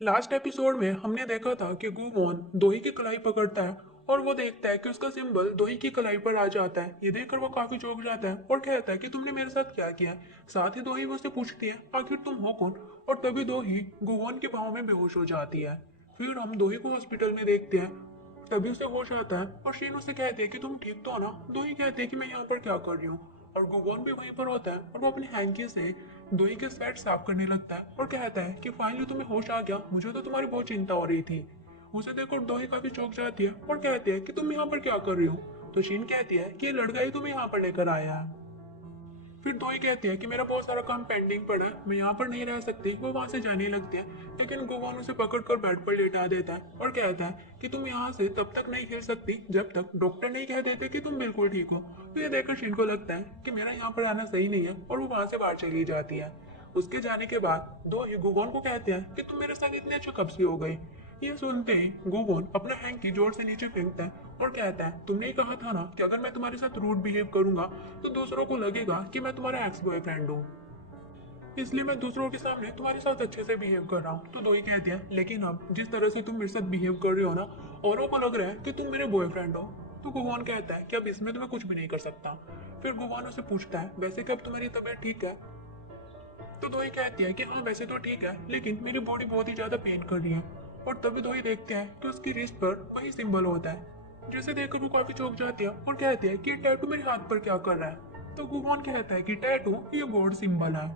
Last episode में हमने देखा था कि गुवोन दोही की कलाई पकड़ता है और वो देखता है कि उसका सिंबल दोही की कलाई पर आ जाता है। ये देखकर वो काफी चौंक जाता है और कहता है कि तुमने मेरे साथ क्या किया। साथ ही दोही उससे पूछती है आखिर तुम हो कौन। और तभी दोही गुवोन के भाव में बेहोश हो जाती है। फिर हम दोही को हॉस्पिटल में देखते हैं। तभी उसे होश आता है और शीन उसे कहती है कि तुम ठीक तो हो ना। दोही कहती है कि मैं यहाँ पर क्या कर रही हूँ। और गुगोन भी वहीं पर होता है और वो अपनी हैंकी से दोही के स्वेट साफ करने लगता है और कहता है कि फाइनली तुम्हें होश आ गया, मुझे तो तुम्हारी बहुत चिंता हो रही थी। उसे देखकर दोही काफी चौंक जाती है और कहती है कि तुम यहाँ पर क्या कर रही हो। तो शीन कहती है कि ये लड़का ही तुम्हें यहाँ पर लेकर आया है। फिर दोई कहती है कि मेरा बहुत सारा काम पेंडिंग पड़ा है, मैं यहाँ पर नहीं रह सकती। वो वहां से जाने लगती है लेकिन गोवान उसे पकड़कर बेड पर लेटा देता है और कहता है कि तुम यहाँ से तब तक नहीं हिल सकती जब तक डॉक्टर नहीं कह देते कि तुम बिल्कुल ठीक हो। तो ये देखकर शिन को लगता है कि मेरा यहाँ पर आना सही नहीं है और वो वहां से बाहर चली जाती है। उसके जाने के बाद दो ही गुगोन को कहते हैं कि तुम मेरे साथ इतने अच्छे कब से हो गए। ये सुनते ही गुगोन अपना हैंकी जोर से नीचे फेंकता है और कहता है तुमने ही कहा था ना कि अगर मैं तुम्हारे साथ रूड बिहेव करूंगा तो दूसरों को लगेगा कि मैं तुम्हारा एक्स बॉयफ्रेंड हूँ, इसलिए मैं दूसरों के सामने तुम्हारे साथ अच्छे से बिहेव कर रहा हूँ। तो दो ही कहते हैं लेकिन अब जिस तरह से तुम मेरे साथ बिहेव कर रहे हो ना, औरों को लग रहा है कि तुम मेरे बॉयफ्रेंड हो। तो गुवान कहता है कि अब इसमें तो मैं कुछ भी नहीं कर सकता। फिर गुवान उसे पूछता है वैसे कि अब तुम्हारी तबीयत ठीक है। तो दोही कहती है कि हाँ वैसे तो ठीक है लेकिन मेरी बॉडी बहुत ही ज्यादा पेन कर रही है। और तभी दोही देखते हैं कि उसकी रिस्ट पर वही सिंबल होता है, जिसे देखकर वो काफी चौंक जाती है और कहती है कि टैटू मेरे हाथ पर क्या कर रहा है। तो गुवान कहता है कि टैटू ये गॉड सिंबल है।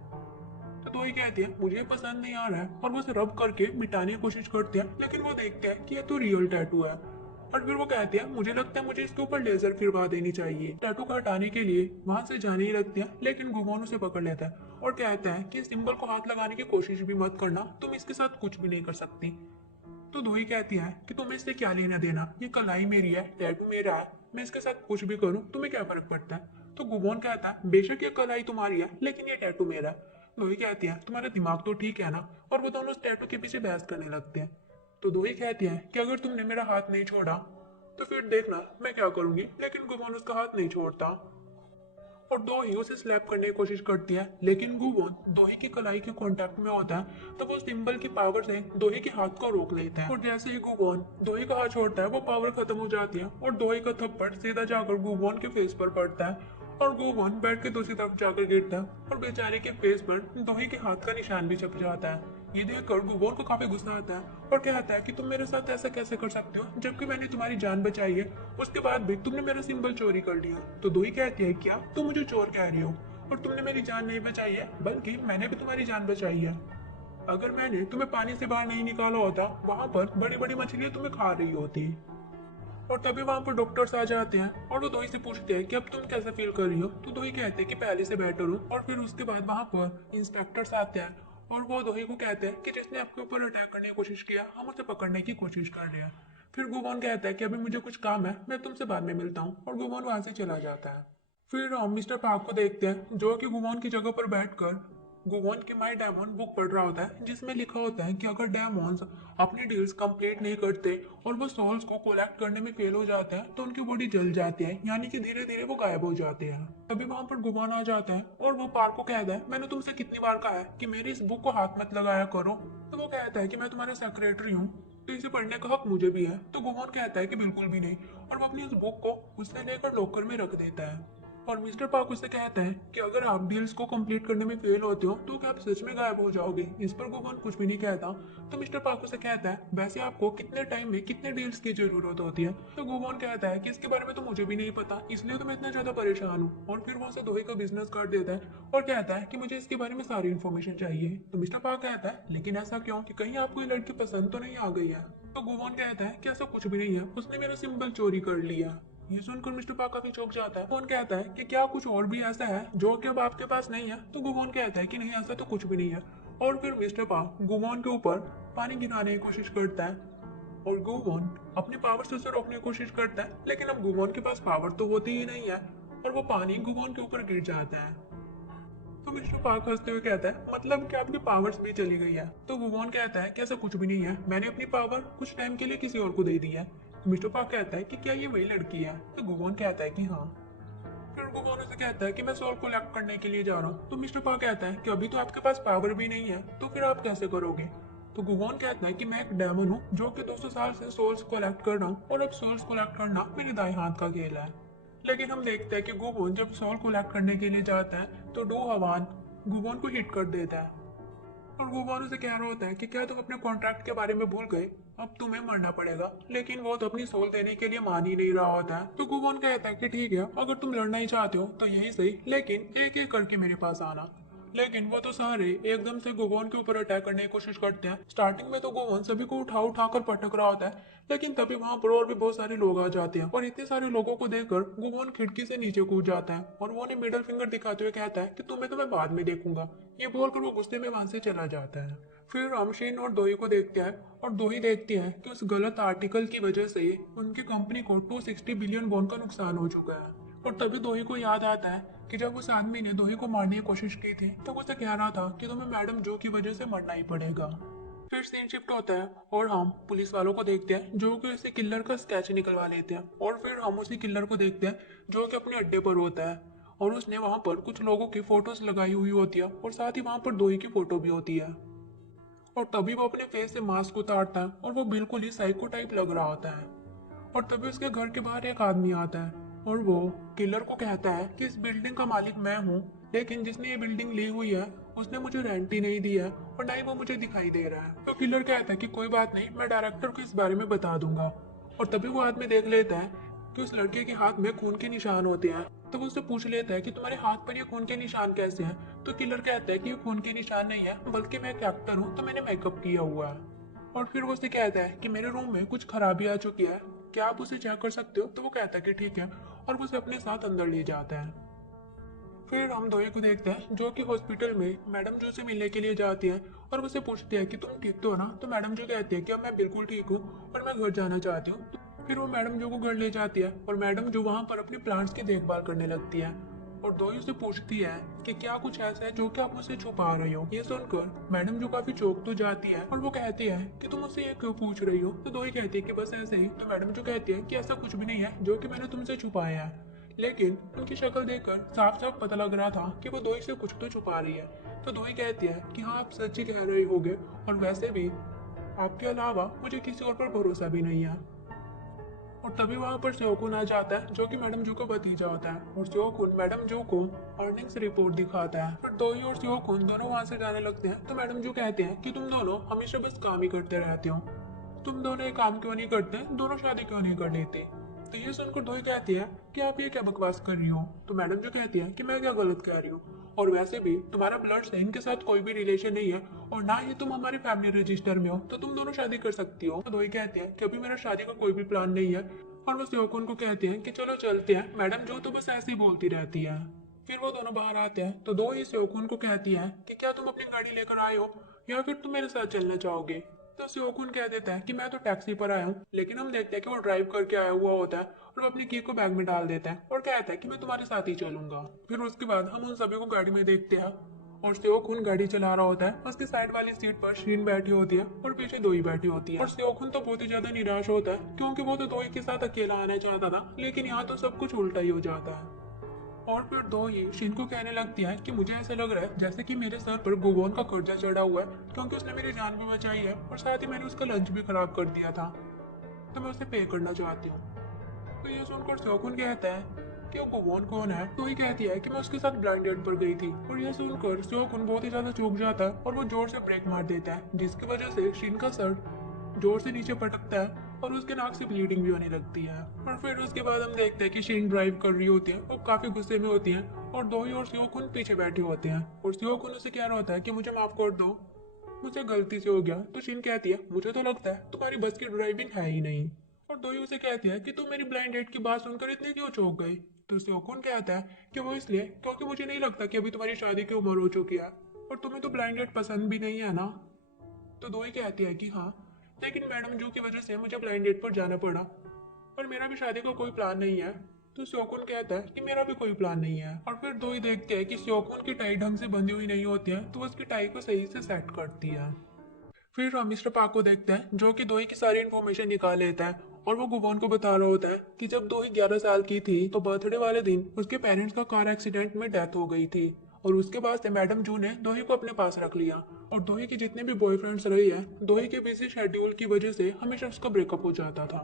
तो दोही कहती है मुझे पसंद नहीं आ रहा है और वो उसे रब करके मिटाने की कोशिश करते हैं लेकिन वो देखते हैं कि ये तो रियल टैटू है। और फिर वो कहते हैं मुझे लगता है मुझे इसके ऊपर लेजर फिरवा देनी चाहिए। टैटू को हटाने के लिए वहां से जाने ही लगते हैं लेकिन गुगोन उसे पकड़ लेता है और कहता है कि इस सिंबल को हाथ लगाने की कोशिश भी मत करना, तुम इसके साथ कुछ भी नहीं कर सकती। तो दोही कहती है कि तुम्हें इससे क्या लेना देना, ये कलाई मेरी है, टैटू मेरा है, मैं इसके साथ कुछ भी करूं तुम्हें क्या फर्क पड़ता है। तो गुबोन कहता है बेशक ये कलाई तुम्हारी है लेकिन ये टैटू मेरा है। दोही कहती है तुम्हारा दिमाग तो ठीक है ना। और वो दोनों उस टैटू के पीछे बहस करने लगते हैं। तो दोही कहती है कि अगर तुमने मेरा हाथ नहीं छोड़ा तो फिर देखना मैं क्या करूंगी। लेकिन गुबोन उसका हाथ नहीं छोड़ता और दोही उसे स्लैप करने की कोशिश करती है लेकिन गुवोन दोही की कलाई के कांटेक्ट में होता है तो वो सिंबल की पावर से दोही के हाथ को रोक लेता है। और जैसे ही गुवोन दोही का हाथ छोड़ता है वो पावर खत्म हो जाती है और दोही का थप्पड़ सीधा जाकर गुवोन के फेस पर पड़ता है और गुवोन बेड के दूसरी तरफ जाकर गिरता है और बेचारे के फेस पर दोही के हाथ का निशान भी छप जाता है। ये देखकर गुबोन को काफी गुस्सा आता है और कहता है कि तुम मेरे साथ ऐसा कैसे कर सकते हो जबकि मैंने तुम्हारी जान बचाई है, उसके बाद भी तुमने मेरा सिंबल चोरी कर लिया। तो दोई कहती है क्या तुम मुझे चोर कह रही हो, और तुमने मेरी जान नहीं बचाई है बल्कि मैंने भी तुम्हारी जान बचाई है। अगर मैंने तुम्हें पानी से बाहर नहीं निकाला होता वहां पर बड़ी बड़ी मछलियां तुम्हें खा रही होती। और तभी वहां पर डॉक्टर्स आ जाते हैं और वो दोई से पूछते हैं कि अब तुम कैसा फील कर रही हो। तो दोई कहते हैं कि पहले से बेटर हूँ। और फिर उसके बाद वहां पर इंस्पेक्टर्स आते हैं और वो दोही को कहते हैं कि जिसने आपके ऊपर अटैक करने की कोशिश किया हम उसे पकड़ने की कोशिश कर रहे हैं। फिर गुवान कहता है कि अभी मुझे कुछ काम है, मैं तुमसे बाद में मिलता हूँ। और गुवान वहां से चला जाता है। फिर हम मिस्टर पार्क को देखते हैं जो कि गुवान की जगह पर बैठकर गुवान की माई डायमंड बुक पढ़ रहा होता है, जिसमें लिखा होता है कि अगर डायमंड्स अपनी डील्स कंप्लीट नहीं करते और वो सोल्स को कलेक्ट करने में फेल हो जाते हैं तो उनकी बॉडी जल जाती है, यानी कि धीरे धीरे वो गायब हो जाते हैं। तभी वहां पर गुवान आ जाता है और वो पार्क को कहता है मैंने तुमसे कितनी बार कहा है कि मेरी इस बुक को हाथ मत लगाया करो। तो वो कहता है कि मैं तुम्हारा सेक्रेटरी हूँ तो इसे पढ़ने का हक मुझे भी है। तो गुवान कहता है कि बिल्कुल भी नहीं और वो अपनी उस बुक को उससे लेकर लॉकर में रख देता है। और मिस्टर पार्क उससे कहता है कि अगर आप डील्स को कंप्लीट करने में फेल होते हो तो क्या आप सच में गायब हो जाओगे। इस पर गोवन कुछ भी नहीं कहता। तो मिस्टर पार्क उसे कहता है वैसे आपको कितने टाइम में कितने डील्स की जरूरत होती है। तो गोवन कहता है कि इसके बारे में तो मुझे भी नहीं पता, इसलिए तो मैं इतना ज्यादा परेशान हूँ। और फिर वो उसे दोहे का बिजनेस कार्ड देता है और कहता है कि मुझे इसके बारे में सारी इन्फॉर्मेशन चाहिए। तो मिस्टर पार्क कहता है लेकिन ऐसा क्यों, कि कहीं आपको ये लड़की पसंद तो नहीं आ गई है। तो गोवन कहता है कि ऐसा कुछ भी नहीं है, उसने मेरा सिंबल चोरी कर लिया। ये सुनकर मिस्टर पार्क काफी चौंक जाता है। गुगोन कहता है कि क्या कुछ और भी ऐसा है जो कि अब आपके पास नहीं है। तो गुगोन कहता है कि नहीं ऐसा तो कुछ भी नहीं है। और फिर मिस्टर पार्क गुगोन के ऊपर पानी गिराने की कोशिश करता है और गुगोन अपनी पावर से उसे रोकने की कोशिश करता है लेकिन अब गुगोन के पास पावर तो होती ही नहीं है और वो पानी गुगोन के ऊपर गिर जाता है। तो मिस्टर पार्क हंसते हुए कहता है मतलब कि आपकी पावर्स भी चली गई है। तो गुगोन कहता है कि ऐसा कुछ भी नहीं है, मैंने अपनी पावर कुछ टाइम के लिए किसी और को दे दी है। तो मिस्टर पार्क कहता है कि क्या ये वही लड़की है। तो गुगोन कहता है कि हाँ। फिर गुगोन उसे कहता है कि मैं सोल को कलेक्ट करने के लिए जा रहा हूँ। तो मिस्टर पार्क कहता है कि अभी तो आपके पास पावर भी नहीं है तो फिर आप कैसे करोगे। तो गुगोन कहता है कि मैं एक डेमन हूँ जो कि 200 साल से सोल्स कलेक्ट कर रहा हूँ और अब सोल्स कलेक्ट करना मेरे दाएं हाथ का खेल है। लेकिन हम देखते हैं कि गुगोन जब सोल कलेक्ट करने के लिए जाता है तो डो हवान गुगोन को हिट कर देता है और गुगोन उसे कह रहा होता है कि क्या तुम अपने कॉन्ट्रैक्ट के बारे में भूल गए, अब तुम्हें मरना पड़ेगा। लेकिन वो तो अपनी सोल देने के लिए मान ही नहीं रहा होता है। तो गुगोन कहता है कि ठीक है, अगर तुम लड़ना ही चाहते हो तो यही सही, लेकिन एक एक करके मेरे पास आना। लेकिन वो तो सारे एकदम से गुगोन के ऊपर अटैक करने की कोशिश करते हैं। स्टार्टिंग में तो गुगोन सभी को उठा उठा कर पटक रहा होता है, लेकिन तभी वहां पर और भी बहुत सारे लोग आ जाते हैं और इतने सारे लोगों को देखकर गुगोन खिड़की से नीचे कूद जाता है और वो उन्हें मिडल फिंगर दिखाते हुए कहता है कि तुम्हें तो मैं बाद में देखूंगा। ये बोलकर वो गुस्से में वहां से चला जाता है। फिर रामशीन और दोही को देखते हैं और दोही देखती है कि उस गलत आर्टिकल की वजह से उनकी कंपनी को 260 बिलियन वॉन का नुकसान हो चुका है। और तभी दोही को याद आता है कि जब उस आदमी ने दोही को मारने की कोशिश की थी तो उसे कह रहा था कि तुम्हें मैडम जो की वजह से मरना ही पड़ेगा। फिर सीन शिफ्ट होता है और हम पुलिस वालों को देखते हैं जो कि उसे किलर का स्केच निकलवा लेते हैं और फिर हम उसी किलर को देखते हैं जो कि अपने अड्डे पर होता है और उसने वहां पर कुछ लोगों की फोटोज लगाई हुई होती है और साथ ही वहां पर दोही की फोटो भी होती है। और तभी वो अपने फेस से मास्क उतारता है और वो बिल्कुल ही साइको टाइप लग रहा होता है। और तभी उसके घर के बाहर एक आदमी आता है और वो किलर को कहता है कि इस बिल्डिंग का मालिक मैं हूँ, लेकिन जिसने ये बिल्डिंग ली हुई है उसने मुझे रेंट ही नहीं दिया और ना ही वो मुझे दिखाई दे रहा है। तो किलर कहता है कि कोई बात नहीं, मैं डायरेक्टर को इस बारे में बता दूंगा। और तभी वो आदमी देख लेता है कि उस लड़के के हाथ में खून के निशान होते हैं। तो वो उससे पूछ लेता है कि तुम्हारे हाथ पर ये खून के निशान कैसे हैं? तो किलर कहता है कि ये खून के निशान नहीं है, बल्कि मैं एक एक्टर हूँ तो मैंने मेकअप किया हुआ है। और फिर वो उससे कहता है कि मेरे रूम में कुछ खराबी आ चुकी है, क्या आप उसे चेक कर सकते हो? तो वो कहता है कि ठीक है और वो उसे अपने साथ अंदर ले जाता है। फिर हम दोहे को देखते हैं जो कि हॉस्पिटल में मैडम जो से मिलने के लिए जाती है और वो उसे पूछती है कि तुम ठीक तो हो ना? तो मैडम जो कहती है कि अब मैं बिल्कुल ठीक हूँ और मैं घर जाना चाहती हूँ। फिर वो मैडम जो को घर ले जाती है और मैडम जो वहाँ पर अपने प्लांट्स की देखभाल करने लगती है और दोही उससे पूछती है कि क्या कुछ ऐसा है जो कि आप मुझसे छुपा रही हो। ये सुनकर मैडम जो काफी चौंक तो जाती है और वो कहती है कि तुम मुझसे ये क्यों पूछ रही हो? तो दोही कहती है कि बस ऐसे ही। तो मैडम जो कहती है कि ऐसा कुछ भी नहीं है जो कि मैंने तुमसे छुपाया है। लेकिन उनकी शक्ल देखकर साफ साफ पता लग रहा था कि वो दोही से कुछ तो छुपा रही है। तो दोही कहती है कि हाँ, आप सच ही कह रहे होगे और वैसे भी आपके अलावा मुझे किसी और पर भरोसा भी नहीं है। और तभी वहां पर स्योकुन आ जाता है जो कि मैडम जू का भतीजा होता है और स्योकुन मैडम जू को अर्निंग्स रिपोर्ट दिखाता है। फिर दोही और स्योकुन दोनों वहां से जाने लगते हैं। तो मैडम जू कहते हैं कि तुम दोनों हमेशा बस काम ही करते रहते हो, तुम दोनों ये काम क्यों नहीं करते, दोनों शादी क्यों नहीं कर लेते? तो ये सुनकर दोही कहती है कि आप ये क्या बकवास कर रही हो? तो मैडम जो कहती है कि मैं क्या गलत कह रही हूँ, और वैसे भी तुम्हारा ब्लड से इनके साथ कोई भी रिलेशन नहीं है और ना ही तुम हमारे फैमिली रजिस्टर में हो, तो तुम दोनों शादी कर सकती हो। तो दोही कहती है कि अभी मेरा शादी का कोई भी प्लान नहीं है और वो स्योकुन को कहते हैं कि चलो चलते हैं, मैडम जो तो बस ऐसे ही बोलती रहती है। फिर वो दोनों बाहर आते हैं तो दो ही स्योकुन को कहती है कि क्या तुम अपनी गाड़ी लेकर आए हो या फिर तुम मेरे साथ चलना चाहोगे? तो स्योकुन कह देता है कि मैं तो टैक्सी पर आया हूँ। लेकिन हम देखते हैं कि वो ड्राइव करके आया हुआ होता है और वो अपनी की को बैग में डाल देता है और कहता है कि मैं तुम्हारे साथ ही चलूंगा। फिर उसके बाद हम उन सभी को गाड़ी में देखते हैं और स्योकुन गाड़ी चला रहा होता है। उसकी साइड वाली सीट पर शीन बैठी होती है और पीछे दोई बैठी होती है और स्योकुन तो बहुत ही ज्यादा निराश होता है क्योंकि वो तो दोई के साथ अकेला आना चाहता था, लेकिन यहाँ तो सब कुछ उल्टा ही हो जाता है। और फिर दो ही शिन को कहने लगती है कि मुझे ऐसा लग रहा है जैसे कि मेरे सर पर गुगोन का कर्जा चढ़ा हुआ है क्योंकि उसने मेरी जान भी बचाई है और साथ ही मैंने उसका लंच भी खराब कर दिया था, तो मैं उसे पे करना चाहती हूँ। तो ये सुनकर शोकुन कहता है कि वो गुगोन कौन है? तो ही कहती है कि मैं उसके साथ ब्लाइंड डेट पर गई थी। और यह सुनकर शोकुन बहुत ही ज्यादा चौंक जाता है और वो जोर से ब्रेक मार देता है जिसकी वजह से शिन का सर जोर से नीचे पटकता है और उसके नाक से ब्लीडिंग भी होने लगती है। और फिर उसके बाद हम देखते हैं कि शीन ड्राइव कर रही होती है और काफी गुस्से में होती है और दोही और स्योकुन पीछे बैठे होते हैं और स्योकुन उसे कह रहा होता है कि मुझे माफ कर दो, मुझे गलती से हो गया। तो शीन कहती है मुझे तो लगता है तुम्हारी बस की ड्राइविंग है ही नहीं। और दोही उसे कहती है कि तुम मेरी ब्लाइंड डेट की बात सुनकर इतने क्यों चौंक गई? तो स्योकुन कहता है कि वो इसलिए क्योंकि मुझे नहीं लगता कि अभी तुम्हारी शादी की उम्र हो चुकी है और तुम्हें तो ब्लाइंड डेट पसंद भी नहीं है ना। तो दोई कहती है कि हाँ, लेकिन मैडम जू की वजह से मुझे ब्लाइंड डेट पर जाना पड़ा और मेरा भी शादी का कोई प्लान नहीं है। तो स्योकुन कहता है कि मेरा भी कोई प्लान नहीं है। और फिर दोई देखते हैं कि स्योकुन की टाई ढंग से बंधी हुई नहीं होती है तो वो उसकी टाई को सही से सेट करती है। फिर हम मिस्टर पाक को देखते हैं जो कि दोई की सारी इन्फॉर्मेशन निकाल लेता है और वो गुबोन को बता रहा होता है कि जब दोई 11 साल की थी तो बर्थडे वाले दिन उसके पेरेंट्स का कार एक्सीडेंट में डेथ हो गई थी और उसके बाद से मैडम जू ने दोही को अपने पास रख लिया। और दोही के जितने भी बॉयफ्रेंड्स रहे हैं, दोही के बिजी शेड्यूल की वजह से हमेशा उसका ब्रेकअप हो जाता था।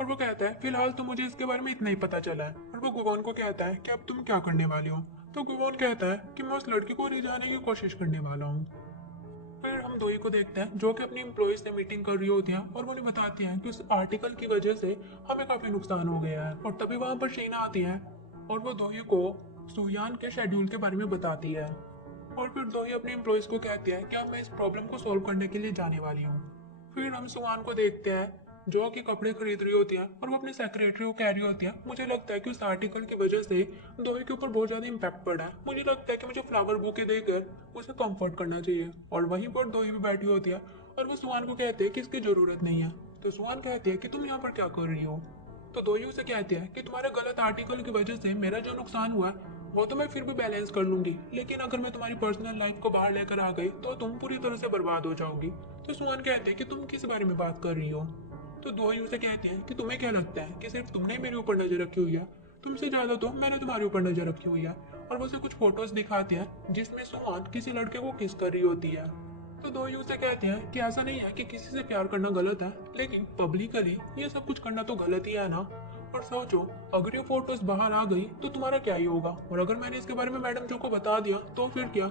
और वो कहता है फिलहाल तो मुझे इसके बारे में इतना ही पता चला है। और वो गुवोन को कहता है कि अब तुम क्या करने वाले हो। तो गुवोन कहता है कि मैं उस लड़की को रिझाने की कोशिश करने वाला हूँ। फिर हम दोही को देखते हैं जो कि अपनी एम्प्लॉय से मीटिंग कर रही होती है और वो उन्हें बताती हैं कि उस आर्टिकल की वजह से हमें काफी नुकसान हो गया है। और तभी वहां पर शीना आती है और वो दोही को सुयान के शेड्यूल के बारे में बताती है। और फिर दोही अपने एम्प्लॉयज को कहती है कि अब मैं इस प्रॉब्लम को सॉल्व करने के लिए जाने वाली हूँ। फिर हम सुहान को देखते हैं जो कि कपड़े खरीद रही होती है और वो अपनी सेक्रेटरी को कह रही होती है मुझे लगता है कि उस आर्टिकल की वजह से दोही के ऊपर बहुत ज्यादा इम्पैक्ट पड़ा है। मुझे लगता है कि मुझे फ्लावर बुके देकर उसे कंफर्ट करना चाहिए। और वहीं पर दोही भी बैठी होती है और वो सुहान को कहते हैं कि इसकी जरूरत नहीं है। तो सुहान कहती है कि तुम यहाँ पर क्या कर रही हो। तो दोही उसे कहती है कि तुम्हारे गलत आर्टिकल की वजह से मेरा जो नुकसान हुआ है वो तो मैं फिर भी बैलेंस कर लूंगी, लेकिन अगर मैं तुम्हारी पर्सनल लाइफ को बाहर लेकर आ गई तो तुम पूरी तरह से बर्बाद हो जाओगी। तो सुहान कहते हैं कि तुम किस बारे में बात कर रही हो। तो दोही उसे कहते हैं कि तुम्हें क्या लगता है कि सिर्फ तुमने मेरे ऊपर नजर रखी हुई है, तुमसे ज्यादा तो मैंने तुम्हारे ऊपर नजर रखी हुई है। और वो उसे कुछ फोटोज दिखाते हैं जिसमें सुहान किसी लड़के को किस कर रही होती है। तो दोही उसे कहते हैं कि ऐसा नहीं है कि किसी से प्यार करना गलत है, लेकिन पब्लिकली ये सब कुछ करना तो गलत ही है ना। और सोचो अगर ये फोटोज बाहर आ गई तो तुम्हारा क्या ही होगा, और अगर मैंने इसके बारे में मैडम जो को बता दिया तो फिर क्या।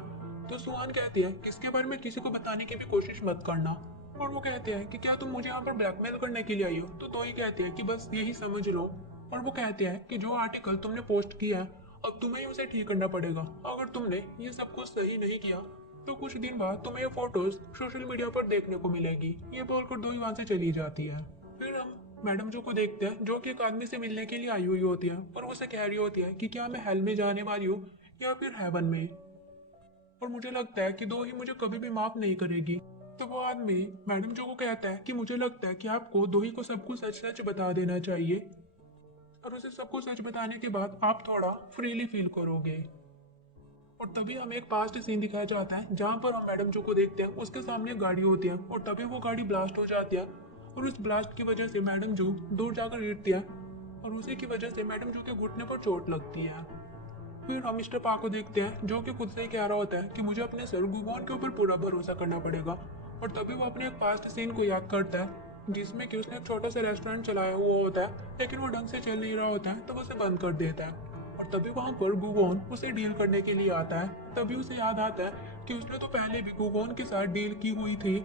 तो सुहान कहती है कि इसके बारे में किसी को बताने की भी कोशिश मत करना। और वो कहते हैं कि क्या तुम मुझे यहाँ पर ब्लैकमेल करने के लिए आई हो। तो ही कहते हैं कि बस यही समझ लो। और वो कहते हैं कि जो आर्टिकल तुमने पोस्ट किया है अब तुम्हें ही उसे ठीक करना पड़ेगा। अगर तुमने ये सब कुछ सही नहीं किया तो कुछ दिन बाद तुम्हें ये फोटोज सोशल मीडिया पर देखने को मिलेगी। ये बोलकर दोही वहां से चली जाती है। फिर हम मैडम जो को देखते हैं जो कि एक आदमी से मिलने के लिए आई हुई होती है और वो उसे कह रही होती है कि क्या मैं हेल में जाने वाली हूँ या फिर हेवन में। और मुझे लगता है कि दोही मुझे कभी भी माफ नहीं करेगी। तो वो आदमी मैडम जो को कहता है कि मुझे लगता है कि आपको दोही को सब कुछ सच सच बता देना चाहिए और उसे सब कुछ सच बताने के बाद आप थोड़ा फ्रीली फील करोगे। और तभी हमें एक पास्ट सीन दिखाया जाता है जहाँ पर हम मैडम जो को देखते हैं उसके सामने एक गाड़ी होती है और तभी वो गाड़ी ब्लास्ट हो जाती है। और उस ब्लास्ट की वजह से मैडम जो दूर जाकर गिरती है और उसी की वजह से मैडम जो के घुटने पर चोट लगती है। फिर हम मिस्टर पा को देखते हैं जो कि खुद से ही कह रहा होता है कि मुझे अपने सर गुगोन के ऊपर पूरा भरोसा करना पड़ेगा। और तभी वो अपने एक पास्ट सीन को याद करता है जिसमें कि उसने एक छोटा सा रेस्टोरेंट चलाया हुआ होता है लेकिन वो ढंग से चल नहीं रहा होता है तो वो उसे बंद कर देता है। और तभी वहां पर गुगोन उसे डील करने के लिए आता है। तभी उसे याद आता है कि उसने तो पहले भी गुगोन के साथ डील की हुई थी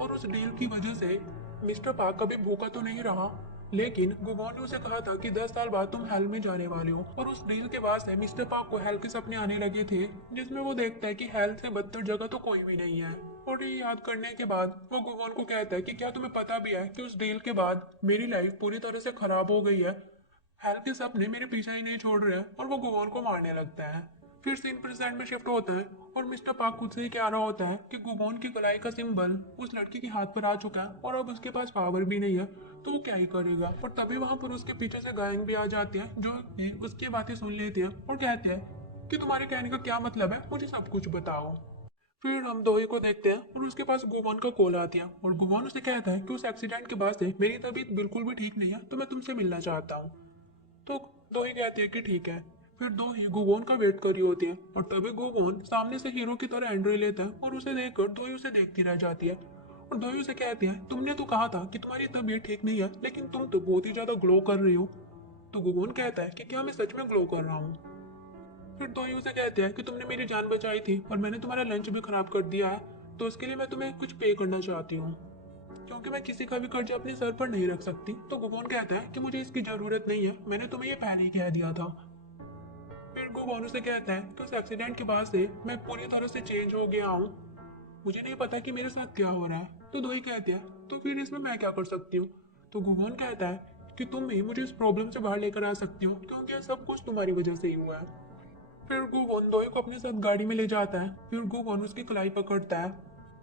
और उस डील की वजह से मिस्टर पार्क कभी भूखा तो नहीं रहा, लेकिन गुगोन ने उसे कहा था कि 10 साल बाद तुम हेल में जाने वाले हो। और उस डील के बाद से मिस्टर पार्क को हेल के सपने आने लगे थे जिसमें वो देखता है कि हेल से बदतर जगह तो कोई भी नहीं है। और ये याद करने के बाद वो गुगोन को कहता है कि क्या तुम्हें पता भी है कि उस डील के बाद मेरी लाइफ पूरी तरह से खराब हो गई है। हेल के सपने मेरे पीछा ही नहीं छोड़ रहे हैं। और वो गुगोन को मारने लगता है। फिर सीन प्रेजेंट में शिफ्ट होता है और मिस्टर पार्क खुद से ही कह रहा होता है कि गुगोन की कलाई का सिंबल उस लड़की के हाथ पर आ चुका है और अब उसके पास पावर भी नहीं है तो वो क्या ही करेगा। और तभी वहां पर उसके पीछे से गायंग भी आ जाते हैं जो कि उसकी बातें सुन लेते हैं और कहते हैं कि तुम्हारे कहने का क्या मतलब है, मुझे सब कुछ बताओ। फिर हम दोही को देखते हैं और उसके पास गुमान का कॉल आती है और गुमान उसे कहता है कि उस एक्सीडेंट के बाद से मेरी तबीयत बिल्कुल भी ठीक नहीं है तो मैं तुमसे मिलना चाहता हूँ। तो दोही कहती है कि ठीक है। फिर दोही गुगोन का वेट कर रही होती है और तभी गुगोन सामने से हीरो की तरह एंट्री लेता है और उसे देखकर दोही उसे देखती रह जाती है। और दोही उसे कहती है तुमने तो कहा था कि तुम्हारी तबीयत ठीक नहीं है लेकिन तुम तो बहुत ही ज्यादा ग्लो कर रही हो। तो गुगोन कहता है कि क्या मैं सच में ग्लो कर रहा हूँ। फिर दोही उसे कहते हैं कि तुमने मेरी जान बचाई थी और मैंने तुम्हारा लंच भी खराब कर दिया है तो उसके लिए मैं तुम्हें कुछ पे करना चाहती हूँ क्योंकि मैं किसी का भी कर्जा अपने सर पर नहीं रख सकती। तो गुगोन कहता है कि मुझे इसकी जरूरत नहीं है, मैंने तुम्हें ये पहले ही कह दिया था। फिर गुगोन उसे कहता है कि उस एक्सीडेंट के बाद से मैं पूरी तरह से चेंज हो गया हूँ, मुझे नहीं पता कि मेरे साथ क्या हो रहा है। तो दोही कहते हैं तो फिर इसमें मैं क्या कर सकती हूँ। तो गुगोन कहता है कि तुम ही मुझे इस प्रॉब्लम से बाहर लेकर आ सकती हो क्योंकि ये सब कुछ तुम्हारी वजह से ही हुआ है। फिर गुगोन दोही को अपने साथ गाड़ी में ले जाता है। फिर गुगोन उसकी कलाई पकड़ता है।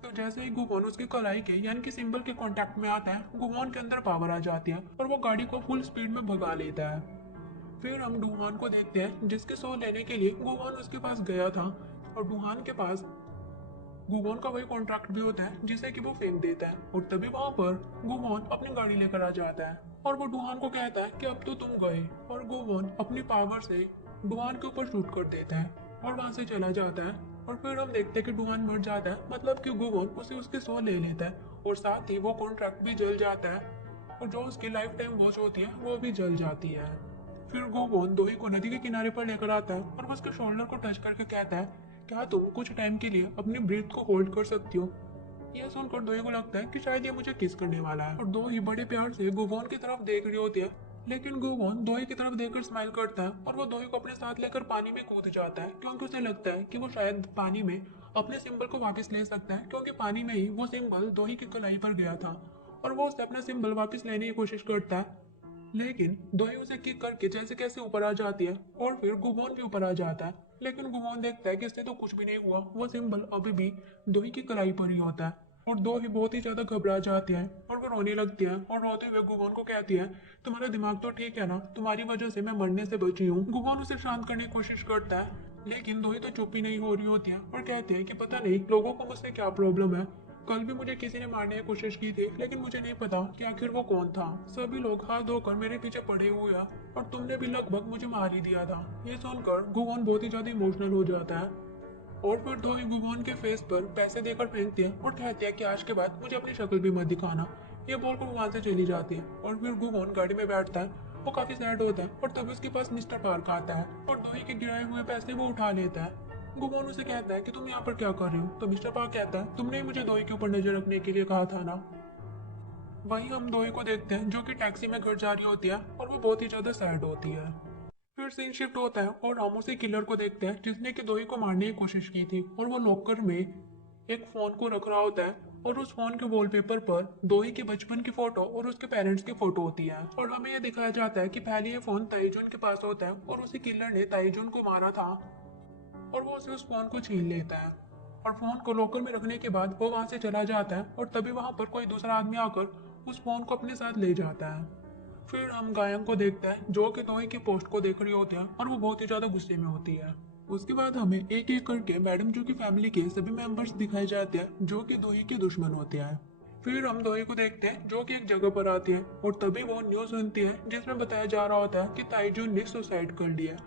तो जैसे ही गुगोन उसकी कलाई के यानी कि सिंबल के कांटेक्ट में आता है गुगोन के अंदर पावर आ जाती है और वो गाड़ी को फुल स्पीड में भगा लेता है। फिर हम डूहान को देखते हैं जिसके सो लेने के लिए गुगोन उसके पास गया था और डूहान के पास गुगोन का वही कॉन्ट्रैक्ट भी होता है जिसे कि वो फेंक देता है। और तभी वहां पर गुगोन अपनी गाड़ी लेकर आ जाता है और वो डूहान को कहता है कि अब तो तुम गए। और गुगोन अपनी पावर से डूहान के ऊपर शूट कर देता है और वहां से चला जाता है। और फिर हम देखते हैं कि डुआन मर जाता है, मतलब कि गुगोन उसे उसकी सौ ले लेता है और साथ ही वो कॉन्ट्रैक्ट भी जल जाता है और जो उसकी लाइफ टाइम वॉच होती है वो भी जल जाती है। फिर गोगोन दोही को नदी के किनारे पर लेकर आता है और वो उसके शोल्डर को टच करके कहता है, क्या तुम कुछ टाइम के लिए अपनी ब्रीथ को होल्ड कर सकती हो? यह सुनकर दोही को लगता है कि शायद ये मुझे किस करने वाला है और दोही बड़े प्यार से गुगोन की तरफ देख रही होती है। लेकिन गुगोन दोही की तरफ देखकर स्माइल करता है और वो दोही को अपने साथ लेकर पानी में कूद जाता है, क्योंकि उसे लगता है कि वो शायद पानी में अपने सिंबल को वापस ले सकता है, क्योंकि पानी में ही वो सिंबल दोही की कलाई पर गया था। और वो उससे अपना सिंबल वापस लेने की कोशिश करता है, लेकिन दोही उसे किक करके जैसे कैसे ऊपर आ जाती है और फिर गुगोन भी ऊपर आ जाता है। लेकिन गुगोन देखता है कि इससे तो कुछ भी नहीं हुआ, वो सिंबल अभी भी दोही की कलाई पर ही होता है। और दोही बहुत ही ज्यादा घबरा जाती है और वो रोने लगती है और रोते हुए गुगोन को कहती है, तुम्हारा दिमाग तो ठीक है ना, तुम्हारी वजह से मैं मरने से बची हूँ। गुगोन उसे शांत करने की कोशिश करता है, लेकिन दोही तो चुप ही नहीं हो रही होती है और कहती है कि पता नहीं लोगों को मुझसे क्या प्रॉब्लम है। कल भी मुझे किसी ने मारने की कोशिश की थी, लेकिन मुझे नहीं पता कि आखिर वो कौन था। सभी लोग हाथ धोकर मेरे पीछे पड़े हुए हैं और तुमने भी लगभग मुझे मार ही दिया था। ये सुनकर गुगोन बहुत ही ज्यादा इमोशनल हो जाता है और फिर धोई गुगोन के फेस पर पैसे देकर फेंकती है और कहती है कि आज के बाद मुझे अपनी शक्ल भी मत दिखाना। ये बोलकर वो वहां से चली जाती है और फिर गुगोन गाड़ी में बैठता है। वो काफी सैड होता है और तभी उसके पास मिस्टर पार्क आता है और दोही के गिराए हुए पैसे वो उठा लेता है। गुगोन उसे कहता है कि तुम यहाँ पर क्या कर रहे हो? तो मिस्टर पार्क कहता है, तुमने ही मुझे दोही के ऊपर नजर रखने के लिए कहा था ना। वहीं हम दोही को देखते हैं जो कि टैक्सी में घर जा रही होती है और वो बहुत ही ज्यादा सैड होती है। फिर सीन शिफ्ट होता है और हम उसी किलर को देखते हैं जिसने कि दोही को मारने की कोशिश की थी और वो लॉकर में एक फोन को रख रहा होता है और उस फोन के वॉलपेपर पर दोही के बचपन की फोटो और उसके पेरेंट्स की फोटो होती है। और हमें यह दिखाया जाता है कि पहले ये फोन ताइजुन के पास होता है और उसी किलर ने ताइजुन को मारा था और वो उसे उस फोन को छीन लेता है और फोन को लॉकर में रखने के बाद वो वहां से चला जाता है और तभी वहां पर कोई दूसरा आदमी आकर उस फोन को अपने साथ ले जाता है। फिर हम गायन को देखते हैं जो कि दोही की पोस्ट को देख रही होती है और वो बहुत ही ज्यादा गुस्से में होती है। उसके बाद हमें एक एक करके मैडम जू की फैमिली के सभी मेंबर्स दिखाए जाते हैं जो कि दोही के दुश्मन होते हैं। फिर हम दोही को देखते हैं जो कि एक जगह पर आती है और तभी वो न्यूज सुनती है जिसमें बताया जा रहा होता है कि ताइजुन ने सुसाइड कर लिया।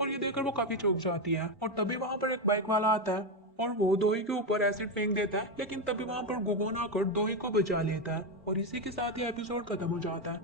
और ये देखकर वो काफी चौंक जाती है और तभी वहां पर एक बाइक वाला आता है और वो दोही के ऊपर एसिड फेंक देता है, लेकिन तभी वहां पर गुगोन आकर दोही को बचा लेता है और इसी के साथ ही एपिसोड खत्म हो जाता है।